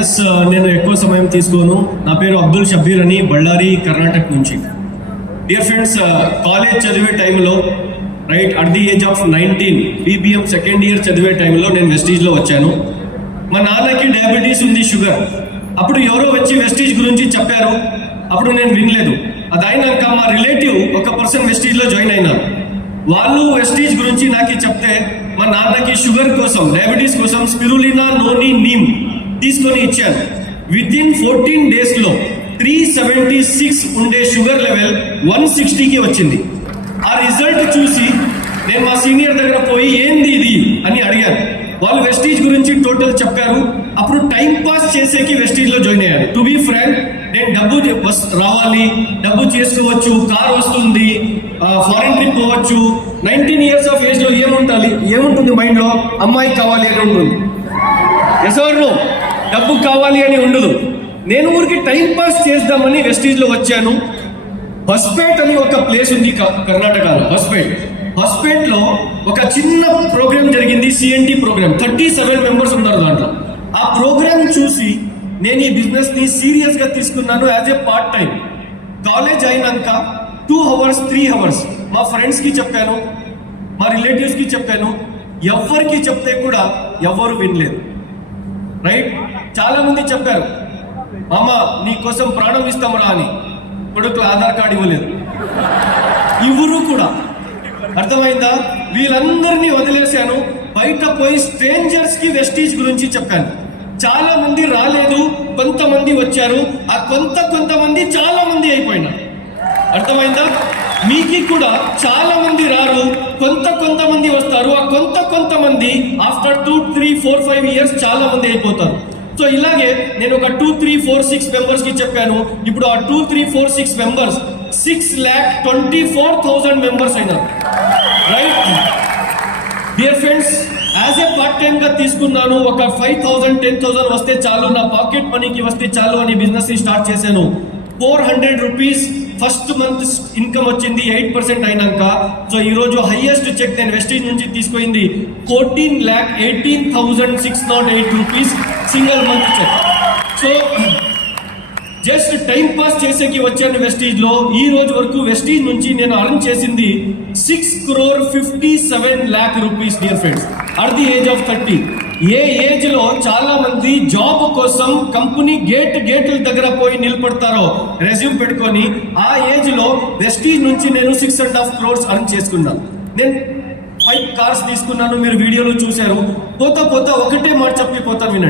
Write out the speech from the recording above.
Yes, నేను ఎక్కువ సమయం తీసుకోను. నా పేరు అబ్దుల్ షబ్బీర్ అని, బళ్ళారి, కర్ణాటక నుంచి. డియర్ ఫ్రెండ్స్, కాలేజ్ చదివే టైంలో right at the age of 19 BBM second year చదివే టైంలో నేను వెస్టీజ్లో వచ్చాను. మా నాన్నకి డయాబెటీస్ ఉంది, షుగర్. అప్పుడు ఎవరో వచ్చి వెస్టీజ్ గురించి చెప్పారు. అప్పుడు నేను వినలేదు. అది అయినాక మా రిలేటివ్ ఒక పర్సన్ వెస్టీజ్లో జాయిన్ అయినారు. వాళ్ళు వెస్టీజ్ గురించి నాకు చెప్తే మా నాన్నకి షుగర్ కోసం, డయాబెటీస్ కోసం స్పిరులినా నోని నీమ్ తీసుకొని ఇచ్చాను. విత్ ఇన్ 14 daysలో 376 ఉండే షుగర్ లెవెల్ 160కి వచ్చింది. ఆ రిజల్ట్ చూసి నేను మా సీనియర్ దగ్గర పోయి ఏంది ఇది అని అడిగాను. వాళ్ళు వెస్టీజ్ గురించి టోటల్ చెప్పారు. అప్పుడు టైం పాస్ చేసేకి వెస్టీజ్లో జాయిన్ అయ్యారు. టు బీ ఫ్రాంక్, నేను డబ్బు రావాలి, డబ్బు చేసుకోవచ్చు, కార్ వస్తుంది, ఫారెన్ ట్రిప్ పోవచ్చు. 19 years ఆఫ్ ఏజ్లో ఏముంటుంది మైండ్లో? అమ్మాయి కావాలి అని ఉంటుంది, ఎసవర్ను డబ్బు కావాలి అని ఉండదు. నేను ఊరికి టైం పాస్ చేద్దామని వెస్టీజ్లో వచ్చాను. హస్పేట్ అని ఒక ప్లేస్ ఉంది కర్ణాటకలో. హస్పేట్లో ఒక చిన్న ప్రోగ్రామ్ జరిగింది, సిఎన్టీ ప్రోగ్రామ్. 37 members ఉన్నారు దాంట్లో. ఆ ప్రోగ్రామ్ చూసి నేను ఈ బిజినెస్ ని సీరియస్ గా తీసుకున్నాను as a part time. College అయినాక 2 hours 3 hours మా ఫ్రెండ్స్ కి చెప్పాను, మా రిలేటివ్స్ కి చెప్పాను. ఎవరికి చెప్తే కూడా ఎవరు వినలేదు. రైట్, చాలా మంది చెప్పారు, మామ నీ కోసం ప్రాణం ఇస్తామరా అని. కొడుకుల ఆధార్ కార్డు ఇవ్వలేదు, ఇవ్వరు కూడా. అర్థమైందా? వీళ్ళందరినీ వదిలేశాను. బయట పోయి స్ట్రేంజర్స్ కి వెస్టీజ్ గురించి చెప్పాను. చాలా మంది రాలేదు, కొంతమంది వచ్చారు. ఆ కొంతమంది చాలా మంది అయిపోయినారు. అర్థమైందా? మీకు కూడా చాలా మంది రారు, కొంతమంది వస్తారు. ఆ కొంతమంది ఆఫ్టర్ 2, 3, 4, 5 years చాలా మంది అయిపోతారు. సో ఇలాగే నేను ఒక 2, 3, 4, 6 members కి చెప్పాను. ఇప్పుడు ఆ 2, 3, 4, 6 members 6,24,000 members అయినారు. Right dear friends, as a part time గా తీసుకున్నాను. ఒక 5,000, 10,000 వస్తే చాలు, నా పాకెట్ మనీకి వస్తే చాలు అని బిజినెస్ ని స్టార్ట్ చేశాను. 400 rupees ఫస్ట్ మంత్ ఇన్కమ్ వచ్చింది 8% అయినాక. సో ఈ రోజు హైయెస్ట్ చెక్ నేను వెస్టీజ్ నుంచి తీసుకుంది 14,18,608 rupees single month check. So just time pass చేసేకి వచ్చాను వెస్టీజ్ లో. ఈ రోజు వరకు వెస్టీజ్ నుంచి నేను అర్న్ చేసింది 6,57,00,000 rupees dear friends, at the age of 30. A age లో చాలా మంది జాబ్ కోసం కంపెనీ గేట్ల దగ్గర పోయి నిలబడతారో రెజ్యూమ్ పెట్టుకొని, ఆ ఏజ్ లో వెస్టీజ్ నుంచి నేను 6.5 crores అర్న్ చేసుకున్నాను. నేను 5 cars తీసుకున్నాను, మీరు వీడియోలో చూశారు. పోతా ఒకటే మాట చెప్పిపోతాను, వినండి.